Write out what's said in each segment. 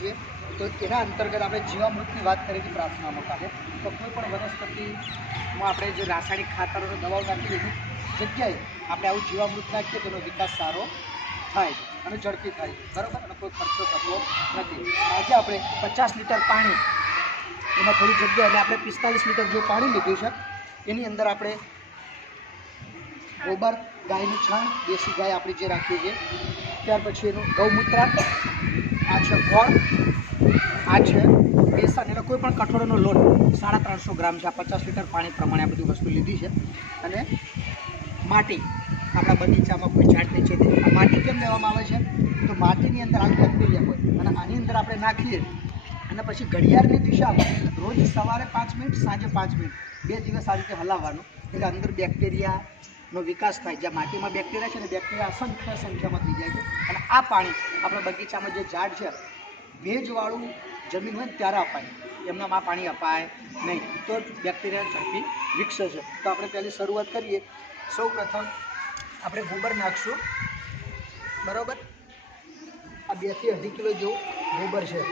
છીએ. તો એના અંતર્ગત આપણે જીવામૃતની વાત કરીએ હતી પ્રાર્થનામાં કાલે તો કોઈ પણ વનસ્પતિમાં આપણે જે રાસાયણિક ખાતરો અને દવાઓ નાખી એની જગ્યાએ આપણે આવું જીવામૃત નાખીએ તો એનો વિકાસ સારો થાય અને ઝડપી થાય બરાબર? અને કોઈ ખર્ચો થતો નથી. આજે આપણે પચાસ લીટર પાણી, એમાં થોડી જગ્યા એટલે આપણે પિસ્તાલીસ લીટર જેવું પાણી લીધું છે. એની અંદર આપણે ગોબર, ગાયનું છાણ, દેશી ગાય આપણી જે રાખીએ છીએ. ત્યાર પછી એનું ગૌમૂત્ર આ છે ગોળ, આ છે બેસન એટલે કોઈ પણ કઠોળનો લોટ, સાડા ત્રણસો ગ્રામ છે. પચાસ લીટર પાણી પ્રમાણે આ બધી વસ્તુ લીધી છે. અને માટી, આપણા બગીચામાં કોઈ ઝાડ છે માટી કેમ લેવામાં આવે છે? તો માટીની અંદર આવી બેક્ટેરિયા હોય. અને આની અંદર આપણે નાખીએ. અને પછી ઘડિયાળની દિશામાં, રોજ સવારે પાંચ મિનિટ, સાંજે પાંચ મિનિટ, બે દિવસ આ રીતે હલાવવાનું. એટલે અંદર બેક્ટેરિયાનો વિકાસ થાય. જ્યાં માટીમાં બેક્ટેરિયા છે ને બેક્ટેરિયા અસંખ્ય સંખ્યામાં થઈ જાય છે. અને આ પાણી આપણા બગીચામાં જે ઝાડ છે, ભેજવાળું જમીન હોય ને, ત્યારે અપાય. એમનામાં આ પાણી અપાય નહીં. તો બેક્ટેરિયા ઝડપી વિકસે છે. તો આપણે પહેલી શરૂઆત કરીએ. સૌ પ્રથમ આપણે ગોબર નાખશું. બરાબર? આ બેથી અઢી કિલો જેવું ગોબર છે.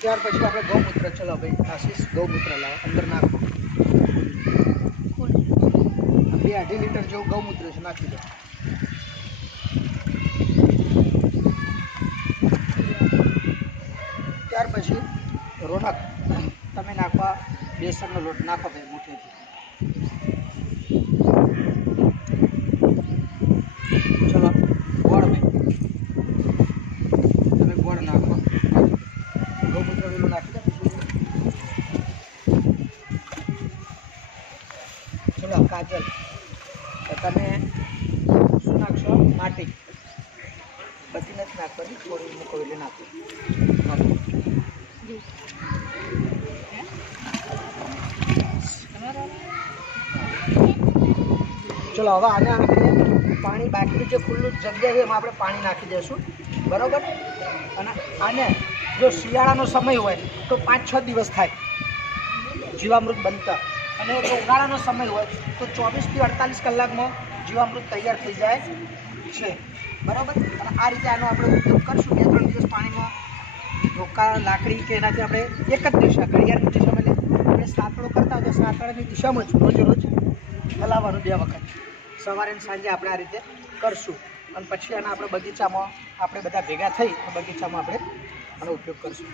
ત્યાર પછી આપણે ગૌમૂત્ર, ચલો ભાઈ, આશીષ, ગૌમૂત્ર લાવો, અંદર નાખો. બે અઢી લીટર જેવું ગૌમૂત્ર છે, નાખી દો. ત્યાર પછી રોનક, તમે નાખવા બેસનનો લોટ નાખો ભાઈ, મુઠ્ઠીથી ચલો ગોળ ભાઈ તમે ગોળ નાખો ગૌમૂત્ર પેલું નાખી દે ચલો કાજલ તો તમે શું નાખશો માટી. બધી નથી નાખવાની, થોડી મૂકો એટલે નાખો. ચલો, હવે આને આપણે પાણી બાકીનું જે ખુલ્લું જગ્યા છે, એમાં આપણે પાણી નાખી દઈશું. બરાબર? અને આને જો શિયાળાનો સમય હોય, તો પાંચ છ દિવસ થાય. જીવામૃત બનતા. અને જો ઉનાળાનો સમય હોય, તો ચોવીસથી અડતાલીસ કલાકમાં જીવામૃત તૈયાર થઈ જાય છે. બરાબર? અને આ રીતે આનો આપણે ઉપયોગ કરશું. બે, ત્રણ દિવસ પાણીમાં ઢોકા લાકડી કે એનાથી આપણે એક જ દિશા, ઘડિયાળની દિશામાં એટલે આપણે સાંકળો કરતા હોય તો સાંકળાની દિશામાં જ રોજ રોજ હલાવવાનું બે વખત. સવારે સાંજે આપણે આ રીતે કરશું. અને પછી આના આપણે બગીચામાં આપણે બધા ભેગા થઈ બગીચામાં આપણે આનો ઉપયોગ કરશું.